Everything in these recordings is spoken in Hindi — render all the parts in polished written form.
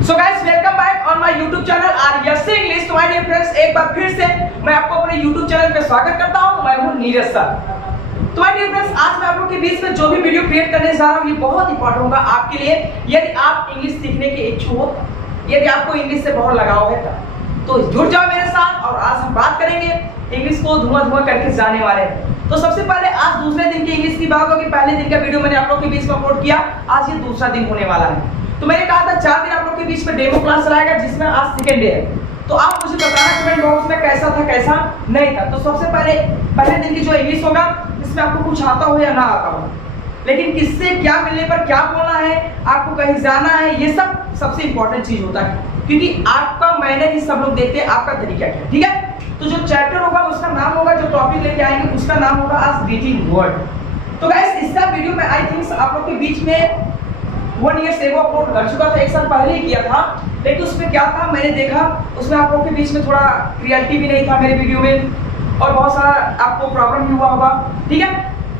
So guys welcome back on my YouTube channel Arya's English. तो माय डियर फ्रेंड्स, एक बार फिर से मैं आपको अपने YouTube चैनल पे स्वागत करता हूं। मैं हूं नीरज सर। तो माय डियर फ्रेंड्स, आज मैं आप लोगों के बीच में जो भी वीडियो क्रिएट करने जा रहा हूं ये बहुत इंपॉर्टेंट होगा आपके लिए। यदि आप इंग्लिश सीखने के इच्छुक हो, यदि आपको इंग्लिश से बहुत लगाव है तो जुड़ जाओ मेरे साथ और आज हम बात करेंगे इंग्लिश को धुआं करके जाने वाले हैं। तो सबसे पहले आज दूसरे दिन की इंग्लिश की बात होगी। पहले दिन का वीडियो मैंने आप लोगों के बीच में अपलोड किया, आज ये दूसरा दिन होने वाला है। तो मैंने कहा था 4 दिन आप लोगों के बीच में डेमो क्लास चलाएगा, जिसमें आज सेकंड डे है। तो आप मुझे बताना कमेंट बॉक्स में कैसा था कैसा नहीं था। तो सबसे पहले दिन की जो इंग्लिश होगा इसमें आपको कुछ आता हो या ना आता हो, लेकिन किससे क्या मिलने पर क्या बोलना है, आपको कहीं जाना है, ये सब सबसे इंपॉर्टेंट चीज होता है, क्योंकि आपका मैनर ही सब लोग देखते हैं, आपका तरीका क्या है। ठीक है, तो जो चैप्टर होगा उसका नाम होगा, जो टॉपिक लेके आएंगे उसका नाम होगा आज ग्रीटिंग वर्ड। तो गाइस इसका वीडियो मैं आई थिंक आप लोग के बीच में 1 ईयर से वो अपलोड कर चुका था, 1 साल पहले ही किया था। लेकिन उसमें क्या था, मैंने देखा उसमें आप लोग के बीच में थोड़ा क्लियरिटी भी नहीं था मेरे वीडियो में, और बहुत सारा आपको प्रॉब्लम भी हुआ होगा। ठीक है,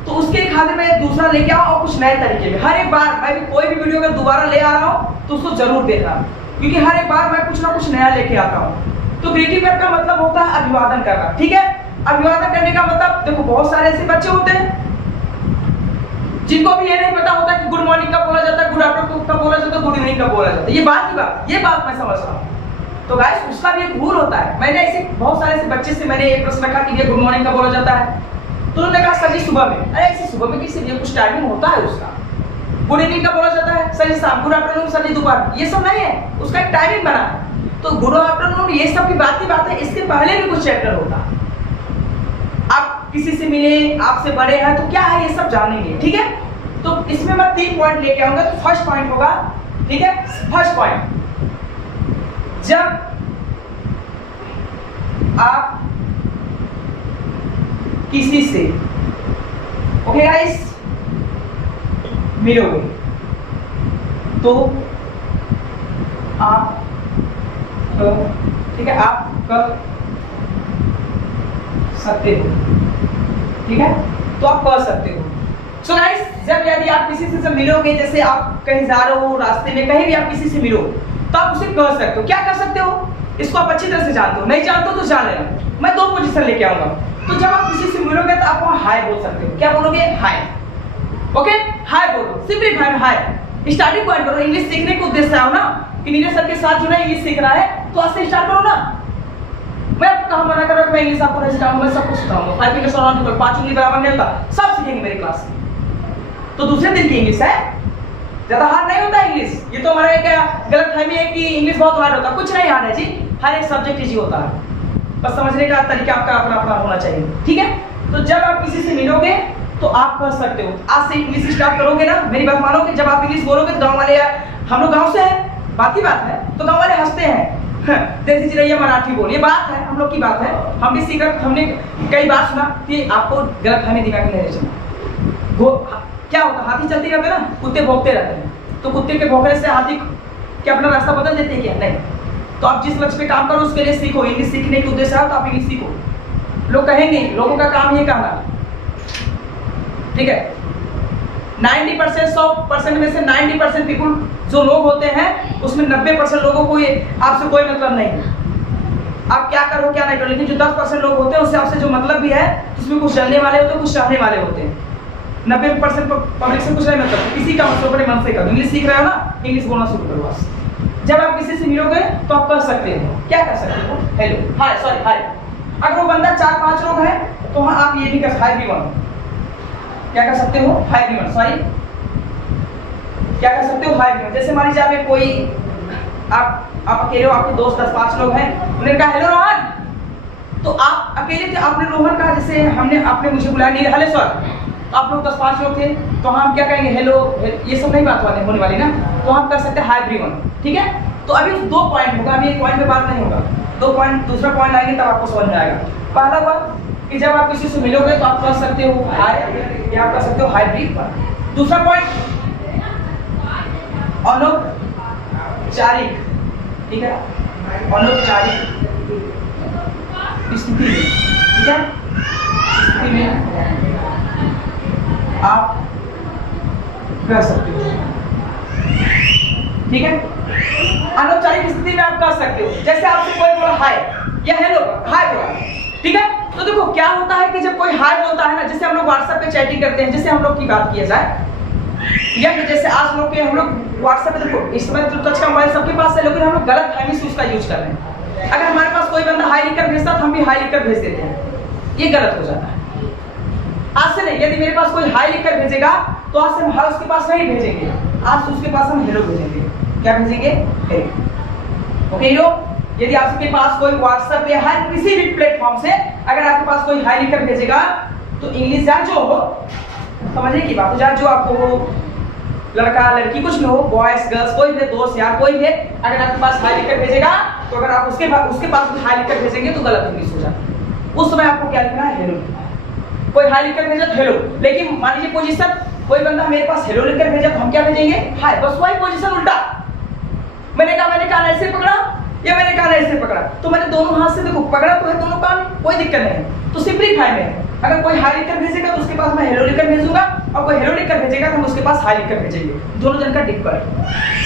तो उसके खातिर मैं दूसरा लेके आऊँ और कुछ नए तरीके में। हर एक बार मैं भी कोई भी वीडियो अगर दोबारा ले आ रहा हूँ तो उसको जरूर देखना, क्योंकि हर एक बार मैं कुछ ना कुछ नया लेके आता हूँ। तो ग्रीटिंग वर्ड का मतलब होता है अभिवादन करना। ठीक है, अभिवादन करने का मतलब देखो, बहुत सारे ऐसे बच्चे होते हैं जिनको भी ये नहीं पता होता कि गुड मॉर्निंग कब बोला जाता है, गुड आफ्टरनून कब बोला जाता है, गुड इवनिंग कब बोला जाता है। ये बात मैं समझ रहा हूँ। तो गाइस उसका भी एक रूल होता है। मैंने ऐसे बहुत सारे ऐसे बच्चे से मैंने एक प्रश्न रखा कि ये गुड मॉर्निंग कब बोला जाता है, तो उन्होंने कहा सर जी सुबह में। अरे ऐसे सुबह में किसी ये कुछ टाइमिंग होता है उसका। गुड इवनिंग कब बोला जाता है, सर जी शाम, गुड आफ्टरनून सर जी दोपहर, ये सब नहीं है, उसका एक टाइमिंग बना है। तो गुड आफ्टरनून ये सब की बात है, इसके पहले भी कुछ चैप्टर होता है। आप किसी से मिले, आपसे बड़े हैं, तो क्या है ये सब जानेंगे। ठीक है, तो इसमें मैं 3 पॉइंट लेके आऊंगा। तो फर्स्ट पॉइंट होगा, ठीक है, फर्स्ट पॉइंट, जब आप किसी से, ओके गाइस, मिलोगे तो आप, ठीक है, आप कर सकते हो। ठीक है, तो आप कर सकते हो। सो गाइस, जब यदि आप किसी से मिलोगे, जैसे आप कहीं जा रहे हो, रास्ते में कहीं भी आप किसी से मिलो, तो आप उसे कर सकते हो। क्या कर सकते हो, इसको आप अच्छी तरह से जानते हो, नहीं जानते हो तो जान लेना। मैं 2 पोजीशन लेके आऊंगा। तो जब आप किसी से मिलोगे तो आप वहां हाय बोल सकते हो। क्या बोलोगे, हाय। ओके, हाय बोलो, सिंपली हाय। स्टार्टिंग पॉइंट करो, इंग्लिश सीखने के उद्देश्य से आओ ना, कि नीरज सर के साथ जो है इंग्लिश सीख रहा है, तो आज से स्टार्ट करो ना। मैं आपको कहा मना कर रहा हूं, मैं इंग्लिश आपको नहीं सिखाऊंगा, मैं सब कुछ सिखाऊंगा। 5 फिंगर्स और 1 5 उंगली बराबर नहीं होता, सब सीखेंगे मेरी क्लास में। तो दूसरे दिन की इंग्लिश है, ज्यादा हार्ड नहीं होता इंग्लिश। ये तो हमारा एक गलतफहमी है कि इंग्लिश बहुत हार्ड होता है। कुछ नहीं हार्ड है जी, हर एक सब्जेक्ट इजी होता है, बस समझने का तरीका आपका अपना होना चाहिए। ठीक है, तो जब आप किसी से मिलोगे तो आप कर सकते हो। आज से इंग्लिश स्टार्ट करोगे ना, मेरी बात मानोगे, जब आप इंग्लिश बोलोगे तो गांव वाले, हम लोग गांव से हैं, बात है, तो गांव वाले हंसते हैं, देसी चिड़ैया मराठी बोल, ये बात है, हम लोग की बात है, हम भी सीख रहे। हमने कई बार सुना कि आपको गलतफहमी दिमाग में नहीं चलना। वो क्या होता है, हाथी चलते रहते हैं ना, कुत्ते भौंकते रहते हैं, तो कुत्ते के भौंकने से हाथी क्या अपना रास्ता बदल देते हैं क्या, नहीं। तो आप जिस लक्ष्य पे काम करो उसके लिए सीखो। इंग्लिश सीखने के उद्देश्य है तो आप इंग्लिश सीखो। लोग कहेंगे, लोगों का काम ये कहना, ठीक है, 90% 100% में से 90% पीपुल जो लोग होते हैं उसमें 90% लोगों को आपसे कोई मतलब नहीं है। आप क्या करो क्या नहीं करो, लेकिन जो 10% लोग होते हैं उससे आपसे जो मतलब भी है, उसमें कुछ जलने वाले होते हैं, कुछ चाहने वाले होते हैं। 90% पब्लिक से कुछ नहीं मतलब, किसी का मतलब बड़े मन से करो। इंग्लिश सीख रहे हो ना, इंग्लिश बोलना शुरू करो बस। जब आप किसी से मिलोगे तो आप कर सकते हो, क्या कर सकते हो, हेलो, हाय, सॉरी हाय। अगर वो बंदा 4-5 लोग हैं तो हाँ आप ये भी कर, हाय एवरीवन, क्या कर सकते हो, हाय एवरीवन, सॉरी, क्या कर सकते हो, हाय एवरीवन। जैसे मान लीजिए आप कोई, आप अकेले हो, आपके दोस्त 10-5 लोग हैं, उन्होंने कहा हेलो रोहन, तो आप अकेले थे, आपने रोहन कहा, जैसे आपने मुझे बुलाया नहीं, हेलो सर, आप लोग 10-5 लोग थे, तो हम क्या कहेंगे, हेलो, ये सब नहीं बात होने वाली ना, तो हम कर सकते हैं हाय एवरीवन। ठीक है, तो अभी 2 पॉइंट होगा, अभी 1 पॉइंट पे बात नहीं होगा, 2 पॉइंट, दूसरा पॉइंट आएंगे तब आपको समझ में आएगा। पहला हुआ कि जब आप किसी से मिलोगे तो आप कर सकते हो हाय, या आप कर सकते हो हाय एवरीवन। दूसरा पॉइंट, अनौपचारिक, ठीक है, अनौपचारिक स्थिति में, ठीक है, स्थिति में आप कर सकते हो। ठीक है, स्थिति में आप कर सकते हो। जैसे आपसे कोई बोला हाय या हेलो, हाय बोला, ठीक है। तो देखो क्या होता है कि जब कोई हाय बोलता है ना, जैसे हम लोग व्हाट्सएप पे चैटिंग करते हैं, जैसे हम लोग की बात किया जाए या जैसे आज लोग के हम लोग व्हाट्सएप पे, देखो इस समय तो टच का मोबाइल सबके पास है, लेकिन हम लोग गलत फहमी से उसका यूज कर रहे हैं। अगर हमारे पास कोई बंदा हाय लिखकर भेजता तो हम भी हाय लिखकर भेज देते हैं, ये गलत हो जाता है। आज से नहीं, यदि मेरे पास कोई हाय लिखकर भेजेगा तो आज से हम हाय उसके पास नहीं भेजेंगे, आज से उसके पास हम हेलो भेजेंगे। क्या भेजेंगे? हेलो। ओके हीरो, यदि आपके पास कोई व्हाट्सएप या हर किसी भी प्लेटफॉर्म से अगर आपके पास कोई हाय लिखकर भेजेगा तो इंग्लिश या जो हो, समझने की बात हो, जो आपको हो, लड़का लड़की कुछ भी हो, बॉयज गर्ल्स कोई भी दोस्त यार कोई भी, अगर आपके पास हाय लिखकर भेजेगा तो अगर आप उसके पास हाय लिखकर भेजेंगे तो गलत इंग्लिश हो जाता है। उस समय आपको क्या लिखना है? हेलो लिखना है। कोई हाय लिखकर भेजा तो हेलो, लेकिन मान लीजिए पोजीशन, कोई बंदा मेरे पास हेलो लिखकर भेजा तो हम क्या भेजेंगे? हाय। बस वही पोजीशन उल्टा, मैंने कान ऐसे पकड़ा या मैंने कान ऐसे पकड़ा, तो मैंने दोनों हाथ से देखो पकड़ा तो है दोनों कान, कोई दिक्कत नहीं। तो सिंपलीफाई में अगर कोई हाय लिखकर भेजेगा तो उसके पास मैं हेलो लिखकर भेजूंगा, और कोई हेलो लिखकर भेजेगा तो हम उसके पास हाय लिखकर भेजेंगे। दोनों जन का डिफरेंट।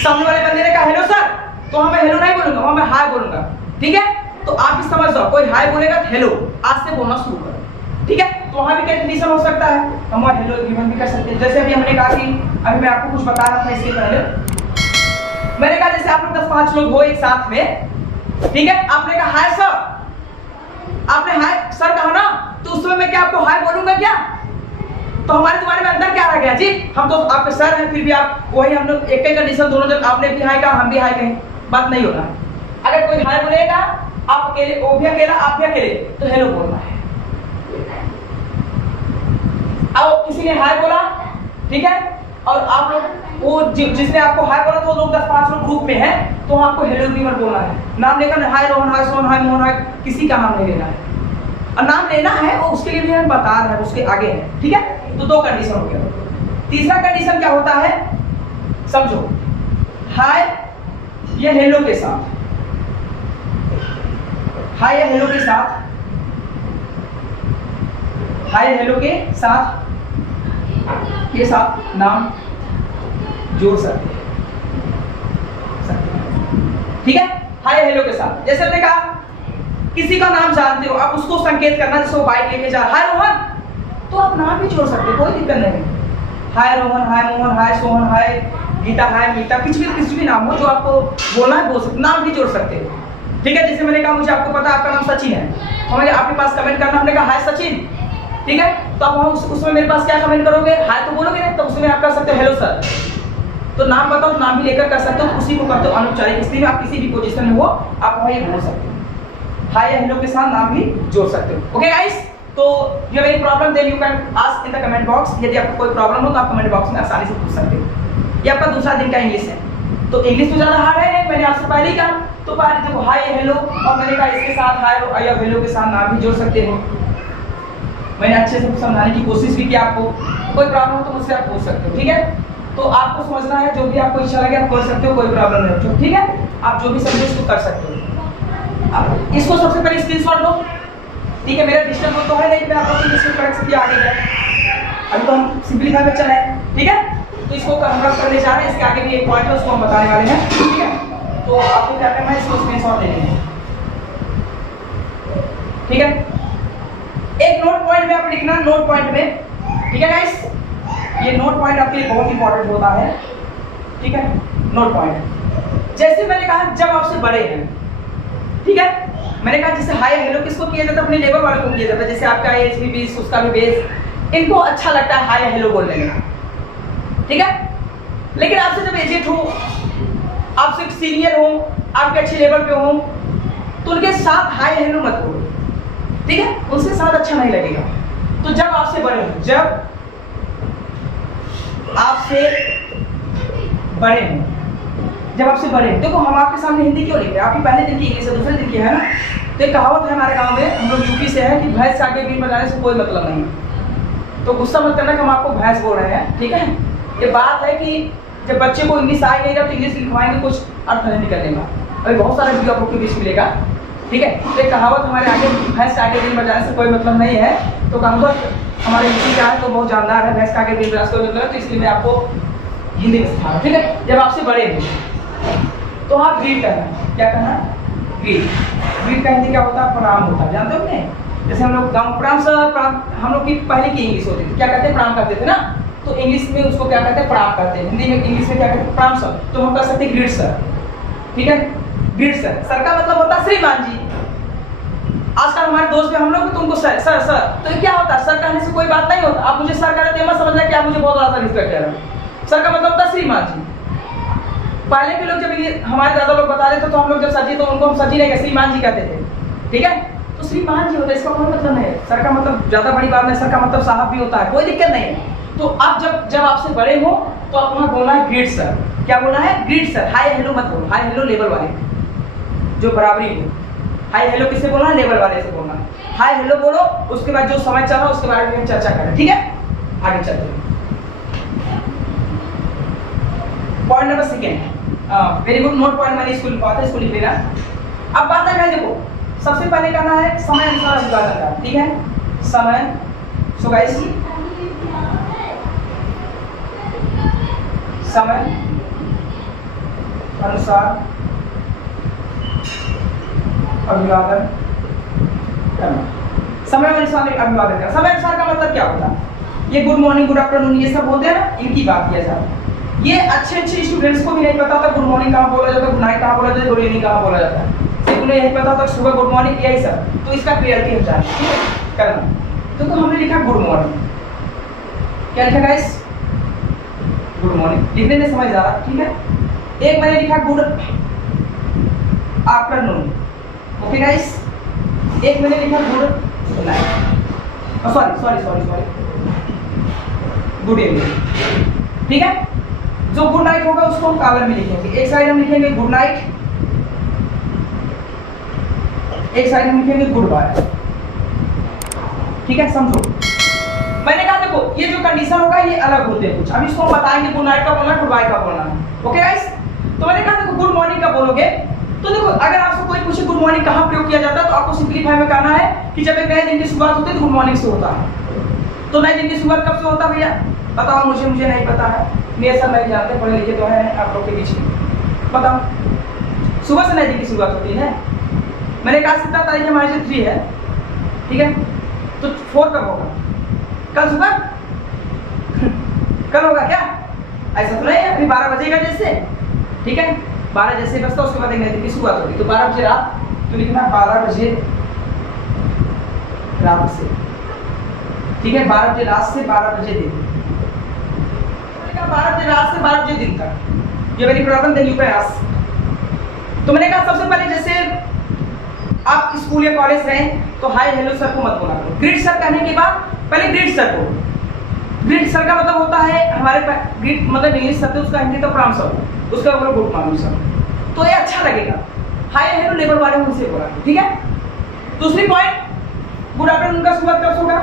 सामने वाले बंदे ने कहा हेलो सर, तो मैं हेलो नहीं बोलूंगा, वहां मैं हाय बोलूंगा, ठीक है। तो आप भी समझ जाओ, कोई हाय बोलेगा तो हेलो आज से बोलना शुरू करो, ठीक है। तो वहां भी कंडीशन हो सकता है, हम हेलो गिवन भी कर सकते हैं। जैसे अभी हमने कहा कि अभी मैं आपको कुछ बता रहा था इसके पहले, मैंने कहा जैसे आप लोग 10-5 लोग हो एक साथ में, ठीक है, आपने कहा हाय सर, आपने हाय सर कहा ना, तो उस समय मैं क्या आपको हाय बोलूंगा क्या? तो हमारे तुम्हारे में अंदर क्या रह गया जी? हम तो आपके सर हैं, फिर भी आप वही हम लोग एक ही कंडीशन, दोनों जन, आपने भी हाय कहा हम भी हाय कहें, बात नहीं होना। अगर कोई हाय बोलेगा, आप अकेले, वो भी अकेला आप भी अकेले, तो हेलो बोलना है। अब किसी ने हाय बोला, ठीक है, और आप लोग वो जिसने आपको हाय बोला तो लोग 10-5 लोग ग्रुप में हैं, तो आपको हेलो भी मत बोलना है। नाम लेकर हाय रोहन, हाय सोहन, हाय मोहन, हाय, किसी का नाम नहीं लेना है। और नाम लेना है और उसके लिए भी हम बता रहे हैं, उसके आगे है, ठीक है। तो 2 कंडीशन हो गया। तीसरा कंडीशन क्या होता है समझो, हाय या हेलो के साथ, हाय या हेलो के साथ, हाय या हेलो के साथ नाम जोड़ सकते हैं, ठीक है। हाय हेलो के साथ, जैसे हमने कहा किसी का नाम जानते हो, आप उसको संकेत करना, जैसे वो बाइक लेके जा हाय रोहन, तो आप नाम भी जोड़ सकते हो, कोई दिक्कत नहीं। हाय रोहन, हाय मोहन, हाय सोहन, हाय गीता, हाय मीता, किसी भी नाम हो जो आपको बोलना है बोल सकते, नाम भी जोड़ सकते हो, ठीक है। जैसे मैंने कहा मुझे आपको पता आपका नाम सचिन है, हमें आपके पास कमेंट करना, हमने कहा हाय सचिन, ठीक है। तो आप उसमें मेरे पास क्या कमेंट करोगे? हाय तो बोलोगे ना, तो उसमें आप कर सकते हो हेलो सर। तो नाम बताओ, तो नाम भी लेकर कर सकते हो, तो उसी को कहते हो अनौपचारिक स्थिति में। आप किसी भी पोजीशन में हो आप वही बोल सकते हो, हाय या हेलो के साथ नाम भी जोड़ सकते हो। ओके गाइस, तो you have any problem then you can ask in the comment box. यदि आपको कोई प्रॉब्लम हो तो आप कमेंट बॉक्स में आसानी से पूछ सकते हो। ये आपका दूसरा दिन का इंग्लिश है, तो इंग्लिश तो ज्यादा हार्ड है, मैंने आपसे पहले ही कहा। तो पहले देखो हाय हेलो, और मैंने कहा इसके साथ हाय या हेलो के साथ नाम भी जोड़ सकते हो। मैंने अच्छे से समझाने की कोशिश भी की आपको, कोई प्रॉब्लम हो तो मुझसे आप पूछ सकते हो, ठीक है। तो आपको समझना है, जो भी आपको इच्छा लगे आप कर सकते हो, कोई प्रॉब्लम नहीं है, ठीक है। आप जो भी समझो उसको कर सकते हो। आप इसको सबसे पहले स्क्रीनशॉट लो, ठीक है। मेरा डिस्टर्ब तो है नहीं, मैं आप लोग की करेक्ट से आगे जाए। अभी तो हम सिंपलीफाई में चले हैं, ठीक है। तो इसको हम लोग करने जा रहे हैं, इसके आगे भी एक पॉइंट है उसको हम बताने वाले हैं, ठीक है। तो आपको क्या करना है, इसको स्क्रीनशॉट ले लेना है, ठीक है। एक नोट पॉइंट में आप लिखना, नोट पॉइंट में, ठीक है गाइस। ये नोट पॉइंट आपके लिए बहुत इंपॉर्टेंट होता है, ठीक है। नोट पॉइंट, जैसे मैंने कहा जब आपसे बड़े हैं, ठीक है। मैंने कहा जैसे हाय हेलो किसको किया जाता है? अपने लेवल वाले को किया जाता है। जैसे आपका एज भी 20, उसका भी 20, इनको अच्छा लगता है हाय हेलो बोलने में, ठीक है। लेकिन आपसे जब एजेड हो, आपसे सीनियर हो, आपके अच्छे लेवल पे हो, तो उनके साथ हाय हेलो मत बोलो, ठीक है। उनके साथ अच्छा नहीं लगेगा। तो जब आपसे बड़े हो, जब आपसे बड़े हैं, जब आपसे बड़े हैं, देखो हम आपके सामने हिंदी क्यों लिख रहे हैं? आपकी पहले दिन की इंग्लिश है, दूसरे दिन की है ना। तो एक कहावत है हमारे गांव में, हम लोग यूपी से है, कि भैंस आगे बीन बजाने से कोई मतलब नहीं। तो गुस्सा मत करना कि हम आपको भैंस बोल रहे हैं, ठीक है। ये बात है कि जब बच्चे को इंग्लिश आ नहीं रहा तो इंग्लिश लिखवाएंगे, कुछ अर्थ नहीं निकलेगा। अभी बहुत सारा वीडियो आप लोग के बीच मिलेगा, ठीक है। तो एक कहावत हमारे आगे, भैंस आगे बीन बजाने से कोई मतलब नहीं है। तो कहावत हमारे यूपी का है, तो बहुत जानदार है, भैंस का आगे बीन बजाने से कोई मतलब है। तो इसलिए मैं आपको हिंदी में सिखा रहा हूँ, ठीक है। जब आपसे बड़े हैं, तो आप ग्रीट करना है। क्या करना है? ग्रीट। ग्रीट का हिंदी क्या होता है? प्रणाम होता है। जानते हो नहीं? जैसे हम लोग गाँव प्रणाम सर, प्रणाम हम लोग की पहले की इंग्लिश होती थी, क्या कहते हैं? प्रणाम करते थे ना, तो इंग्लिश में उसको क्या कहते हैं? प्रणाम करते हैं। हिंदी में इंग्लिश में क्या कहते हैं? प्रणाम सर। तो हम कर सकते हैं ग्रीट सर। ठीक है, ग्रीट सर। सर का मतलब होता है श्रीमान जी। आजकल हमारे दोस्त भी हम लोग तो उनको सर सर सर, तो ये क्या होता है? सर कहने से कोई बात नहीं होता। आप मुझे सर कहते हैं मत समझना कि आप मुझे बहुत ज्यादा रिस्पेक्ट कर रहे हो। सर का मतलब होता है श्रीमान जी। पहले के लोग जब ये हमारे दादा लोग बता रहे थे तो हम लोग जब सजी तो उनको हम सजी नहीं, श्रीमान जी कहते थे। ठीक है, तो श्रीमान जी होता है, इसका कोई मतलब नहीं है। सर का मतलब ज्यादा बड़ी बात नहीं, सर का मतलब साहब भी होता है, कोई दिक्कत नहीं है। तो आप जब आपसे बड़े हो तो आप वहां बोलना है ग्रेट सर। क्या बोलना है? Great sir. हाय हेलो मत बोलो, हाय हेलो लेवल वाले जो बराबरी हो। हाय हेलो किससे बोलना है? लेवल वाले से बोलना है। हाय हेलो बोलो, उसके बाद जो समय चल रहा है उसके बारे में चर्चा करें। ठीक है, आगे चलते हैं। Point number second, very good, note point मैंने इसको लिखा था, इसको लिख लेना। अब बात है, देखो सबसे पहले करना है समय अनुसार अभिवादन का। ठीक है, समय, सो गाइस समय अनुसार अभिवादन करना। समय अनुसार अभिवादन करना। समय अनुसार का मतलब क्या होता है? ये गुड मॉर्निंग, गुड आफ्टरनून, ये सब होते हैं ना, इनकी बात किया जाता है। ये अच्छे स्टूडेंट्स को भी नहीं पता था गुड मॉर्निंग कहाँ बोला जाता है, गुड नाइट कहाँ बोला जाता है, गुड इवनिंग कहाँ बोला जाता है। सिर्फ उन्हें यही पता था सुबह गुड मॉर्निंग, यही सब। तो इसका क्लियरिटी हो जाए, ठीक है, करना। तो हमने लिखा गुड मॉर्निंग। क्या लिखा गाइस? Good morning. लिखने में समझ आ रहा, ठीक है। एक मैंने लिखा गुड आफ्टरनून, ओके गाइस। एक मैंने लिखा good night, sorry good evening. ठीक है, जो गुड नाइट होगा उसको हम कॉलम में लिखेंगे। एक साइड हम लिखेंगे गुड नाइट, एक साइड हम लिखेंगे गुड बाय। ठीक है, समझो। मैंने कहा देखो ये जो कंडीशन होगा ये अलग होते हैं कुछ, अब इसको हम बताएंगे गुड नाइट का बोलना है, गुड बाय का बोलना है। ओके गाइस, तो मैंने कहा देखो गुड मॉर्निंग का बोलोगे तो देखो अगर आपसे कोई पूछे गुड मॉर्निंग कहाँ प्रयोग किया जाता है तो आपको सिंपलीफाई में करना है कि जब एक नए दिन की शुरुआत होती है तो गुड मॉर्निंग से होता है। तो नए दिन की शुरुआत कब से होता है भैया? बताओ मुझे नहीं पता है, मेरे सब नहीं जानते, पढ़े लिखे तो हैं आप लोग के बीच में, बताओ। सुबह से नए दिन की शुरुआत होती है। मैंने कहा 17 तारीख हमारे जो 3 है, ठीक है, तो 4 कब होगा? कल सुबह कल होगा क्या? ऐसा तो नहीं है, अभी 12 बजेगा जैसे, ठीक है, 12 जैसे बजता उसके बाद एक नए दिन की शुरुआत होगी। तो 12 बजे रात, तो लिखना 12 बजे रात से, ठीक है, 12 बजे रात से 12 बजे दिन, 12 बजे रात से 12 बजे दिन तक। ये very problem then you can ask. तो मैंने कहा सबसे पहले जैसे आप स्कूल या कॉलेज रहे तो हाय हेलो सर को मत बोला करो। ग्रीट सर कहने के बाद पहले ग्रीट सर को, ग्रीट सर का मतलब होता है हमारे ग्रीट मतलब इंग्लिश शब्द, उसका हिंदी तो प्रणाम सर, उसका बोलो गुड मॉर्निंग सर, तो ये अच्छा लगेगा। हाय हेलो लेवल वाले उनसे बोला, ठीक है। दूसरी पॉइंट, गुड आफ्टरनून का शुरुआत कब होगा?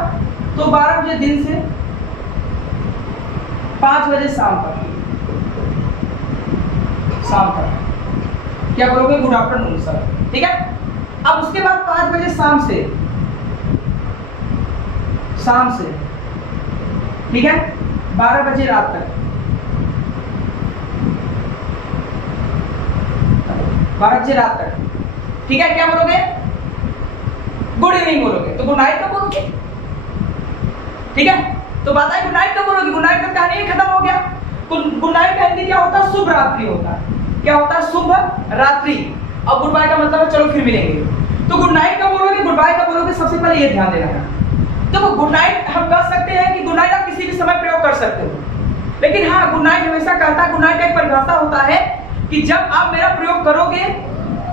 तो 12 बजे दिन से 5 बजे शाम तक, क्या बोलोगे? गुड आफ्टरनून सर, ठीक है। अब उसके बाद 5 बजे शाम से, ठीक है, 12 बजे रात तक, 12 बजे रात तक, ठीक है, क्या बोलोगे? गुड इवनिंग बोलोगे। तो गुड नाइट कब बोलोगे? ठीक है, तो बात है गुड नाइट कब बोलोगे? गुड नाइट का कहानी खत्म हो गया। गुड नाइट का हिंदी क्या होता है? शुभ रात्रि होता है। क्या होता है? शुभ रात्रि। और गुड बाय का मतलब है चलो फिर मिलेंगे। तो गुड नाइट कब बोलोगे, गुड बाय कब बोलोगे, सबसे पहले ये ध्यान देना है। देखो गुड नाइट हम कह सकते हैं कि गुड नाइट आप किसी भी समय प्रयोग कर सकते हो, लेकिन हाँ गुड नाइट हमेशा कहता है, गुड नाइट का एक परिभाषा होता है कि जब आप मेरा प्रयोग करोगे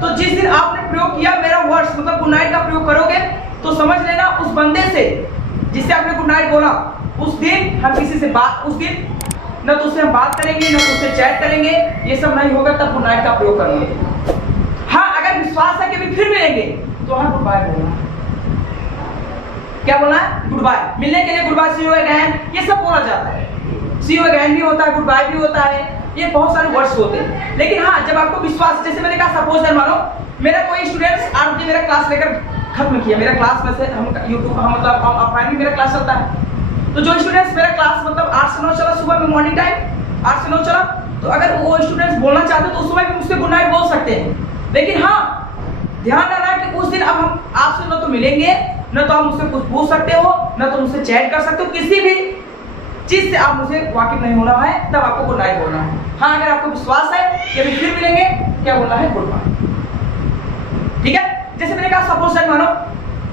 तो जिस दिन आपने प्रयोग किया मेरा वर्ड्स मतलब गुड नाइट का प्रयोग करोगे तो समझ लेना उस बंदे से जिससे आपने गुड नाइट बोला उस दिन हम किसी से बात, उस दिन न तो उससे हम बात करेंगे न तो उससे चैट करेंगे, ये सब नहीं होगा, तब गुड नाइट का प्रयोग करेंगे। हाँ अगर विश्वास है कि भी फिर मिलेंगे तो हाँ गुड बाय बोलना। क्या बोलना है? Goodbye. मिलने के लिए goodbye, see you again, ये सब बोला जाता है। सी यू अगेन भी होता है, गुड बाय भी होता है, ये बहुत सारे वर्ड्स होते हैं। लेकिन हाँ जब आपको विश्वास, जैसे मैंने कहा सपोज दैट मानो मेरा कोई स्टूडेंट्स आज भी मेरा क्लास लेकर खत्म किया, मेरा क्लास में से हम यूट्यूब हम मतलब ऑफलाइन भी मेरा क्लास चलता है, तो जो स्टूडेंट्स मेरा क्लास मतलब 8 से 9 चला सुबह में मॉर्निंग टाइम 8 से 9 चला, तो अगर वो स्टूडेंट्स बोलना चाहते हैं तो उस समय भी मुझसे गुड नाइट बोल सकते हैं। लेकिन हाँ, ध्यान रखना कि उस दिन अब हम आपसे न तो मिलेंगे, न तो आप मुझसे कुछ पूछ सकते हो, न तो मुझसे चैट कर सकते हो, किसी भी चीज से आप मुझे वाकिफ नहीं होना है, तब आपको गुड नाइट बोलना है। हाँ, अगर आपको विश्वास है कि अभी फिर मिलेंगे, क्या बोलना है? Good morning. ठीक है, जैसे मैंने कहा सपोज दैट मानो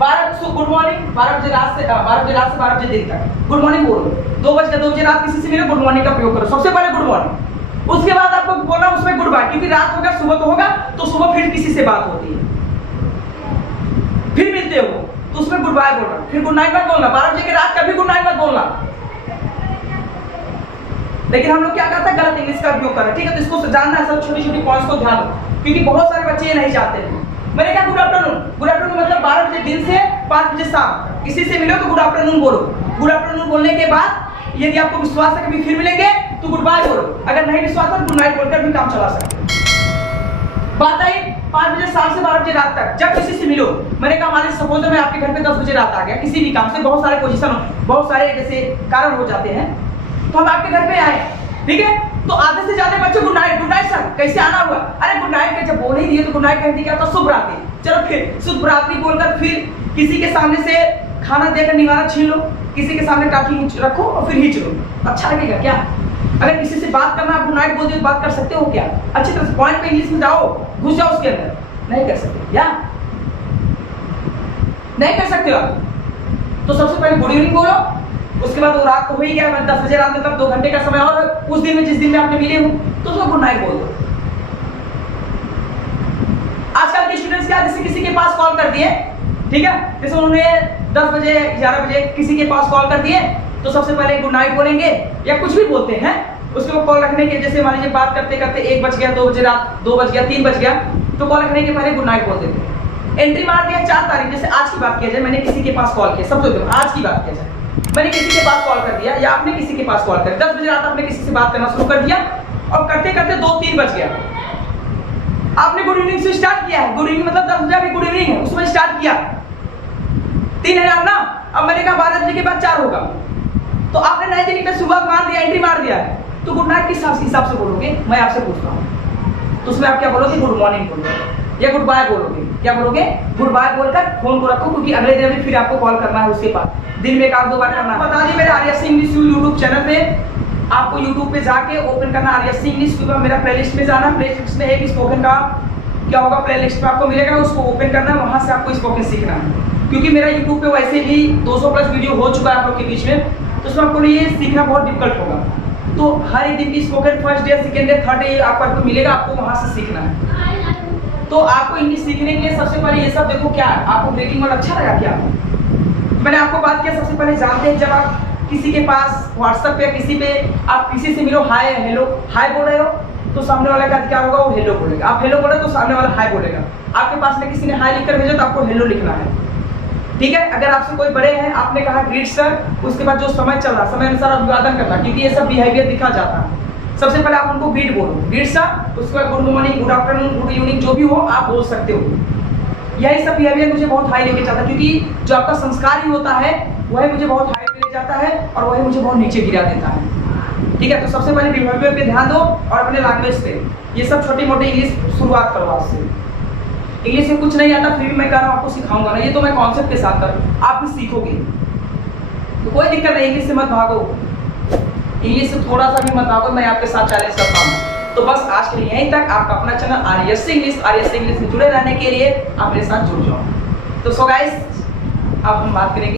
12 गुड मॉर्निंग 12 बजे रात से 12 बजे दिन तक गुड मॉर्निंग बोलो। 2 बजे रात किसी से मिले, गुड मॉर्निंग का प्रयोग करो। सबसे पहले गुड मॉर्निंग, उसके बाद आपको बोलना उसमें गुड बाय, क्योंकि रात होगा सुबह तो होगा, तो सुबह फिर किसी से बात होती है, फिर मिलते हो तो उसमें गुड बाय बोलना, फिर गुड नाइट मत बोलना। 12 बजे के रात कभी गुड नाइट मत बोलना। लेकिन हम लोग क्या करते हैं, गलत इंग्लिश का उपयोग कर रहे हैं। ठीक है, तो इसको जानना है, सब छोटी छोटी पॉइंट्स को ध्यान दो, क्योंकि बहुत सारे बच्चे ये नहीं चाहते हैं। मैंने कहा गुड आफ्टरनून, गुड आफ्टरनून मतलब 12 बजे दिन से 5 बजे शाम किसी से मिलो तो गुड आफ्टरनून बोलो। गुड आफ्टरनून बोलने के बाद यदि आपको विश्वास है कि फिर मिलेंगे तो गुड बाय बोलो। अगर नहीं विश्वास है तो गुड नाइट बोलकर भी काम चला सकते हो। बात आई 5 बजे शाम से 12 बजे रात तक जब किसी से मिलो। मैंने कहा हमारे सपोज मैं आपके घर पे 10 बजे रात आ गया, किसी भी काम से, बहुत सारे पोजीशन, बहुत सारे जैसे कारण हो जाते हैं, तो हम आपके घर पे आए, ठीक है, तो आधे से ज्यादा बच्चे गुड नाइट सर कैसे आना हुआ, अरे गुड नाइट के जब बोल ही दिए तो गुड नाइट कहती क्या था, शुभ रात्रि। चलो फिर शुभ रात्रि बोलकर फिर किसी के सामने से खाना देकर निवारा छीन लो, किसी के सामने काफी रखो और फिर हिंच लो, अच्छा लगेगा क्या? अगर किसी से बात करना, गुड नाइट बोलते बात कर सकते हो क्या? अच्छी तरह से पॉइंट पे इंग्लिश में जाओ, घुस जाओ उसके अंदर, नहीं कर सकते क्या? नहीं कर सकते हो। तो सबसे पहले गुड इवनिंग बोलो, उसके बाद वो रात को हो ही गया, 10 बजे रात मतलब 2 घंटे का समय, और उस दिन में जिस दिन में आपने मिले हो तो उसको गुड नाइट बोल दो। आजकल के स्टूडेंट्स क्या, जैसे किसी के पास कॉल कर दिए, ठीक है, जैसे उन्होंने 10 बजे 11 बजे किसी के पास कॉल कर दिए, तो सबसे पहले गुड नाइट बोलेंगे या कुछ भी बोलते हैं, उसके बाद कॉल रखने के, जैसे मान लीजिए बात करते करते 1 बज गया, 2 बजे रात 2 बज गया, 3 बज गया, तो कॉल रखने के पहले गुड नाइट बोल देते हैं। एंट्री मार दिया 4 तारीख, जैसे आज की बात किया जाए, मैंने किसी के पास कॉल किया, सबसे आज की बात किया जाए, मैंने किसी के पास कॉल कर दिया या आपने किसी के पास कॉल कर, 10 बजे रात आपने किसी से बात करना शुरू कर दिया और करते करते 2-3 बज गया, आपने गुड इवनिंग से स्टार्ट किया है। गुड इवनिंग मतलब 10 बजे अभी गुड इवनिंग है, उसमें स्टार्ट किया 3 है ना, अब मैंने कहा 12 बजे के बाद 4 होगा, तो आपने नए दिन पे सुबह मार दिया, एंट्री मार दिया है, तो गुड नाइट किस हिसाब से बोलोगे? मैं आपसे पूछ रहा हूँ, तो उसमें आप क्या बोलोगे? गुड मॉर्निंग बोलोगे या गुड बाय बोलोगे? क्या बोलोगे? गुड बाय बोलकर फोन को रखो, क्योंकि अगले दिन भी फिर आपको कॉल करना है, उसके बाद दिन में 1-2 बार करना है। बता दी मेरे आर्यस इंग्लिश यूट्यूब चैनल पे, आपको यूट्यूब पे जाके ओपन करना आर्यस इंग्लिश, मेरा प्लेलिस्ट में जाना, प्लेलिस्ट में एक स्पोकन का क्या होगा, प्लेलिस्ट में आपको मिलेगा, उसको ओपन करना है, वहां से आपको स्पोकन सीखना है, क्योंकि मेरा यूट्यूब पे वैसे भी 200+ वीडियो हो चुका है आप लोग के बीच में, तो उसमें आपको ये सीखना बहुत डिफिकल्ट होगा। तो हर एक दिन की spoken first day, second day, third day आपको मिलेगा, आपको वहां से सीखना है। तो आपको इंग्लिश सीखने के लिए सबसे पहले ये सब देखो, क्या आपको ग्रीटिंग वर्ड अच्छा लगा क्या? मैंने आपको बात किया, सबसे पहले जानते हैं, जब आप किसी के पास व्हाट्सएप पे किसी पे आप किसी से मिलो, हाय हेलो हाय बोल रहे हो, तो सामने वाले का क्या होगा? वो हेलो बोलेगा। आप हेलो बोले तो सामने वाला हाय बोलेगा। आपके पास में किसी ने हाय लिखकर भेजा तो आपको हेलो लिखना है, ठीक है। अगर आपसे कोई बड़े हैं, आपने कहा ग्रीट सर, उसके बाद जो समय चल रहा, समय अनुसार अभिवादन करना, क्योंकि ये सब बिहेवियर दिखा जाता है। सबसे पहले आप उनको ग्रीट बोलो, ग्रीट सर, उसके बाद good morning, good afternoon, good evening, जो भी हो आप बोल सकते हो। यही सब बिहेवियर मुझे बहुत हाई लेके जाता है, क्योंकि जो आपका संस्कार ही होता है वही मुझे बहुत हाई ले जाता है और वही मुझे बहुत नीचे गिरा देता है, ठीक है। तो सबसे पहले बिहेवियर पे ध्यान दो और अपने लैंग्वेज से ये सब छोटी मोटी इंग्लिश शुरुआत करो। आज से इंग्लिश में कुछ नहीं आता, फिर भी मैं कह रहा हूँ आपको सिखाऊंगा ना, ये तो मैं कॉन्सेप्ट के साथ कर, आप भी सीखोगे, तो कोई दिक्कत नहीं। इंग्लिश से मत भागो, इंग्लिश से थोड़ा सा भी मत भागो, मैं आपके साथ चैलेंज करता हूँ। तो बस आज के लिए यहीं तक। आपका अपना चैनल आर्यस इंग्लिश में जुड़े रहने के लिए आप मेरे साथ जुड़ जाओ। तो सो गाइस, अब हम बात करेंगे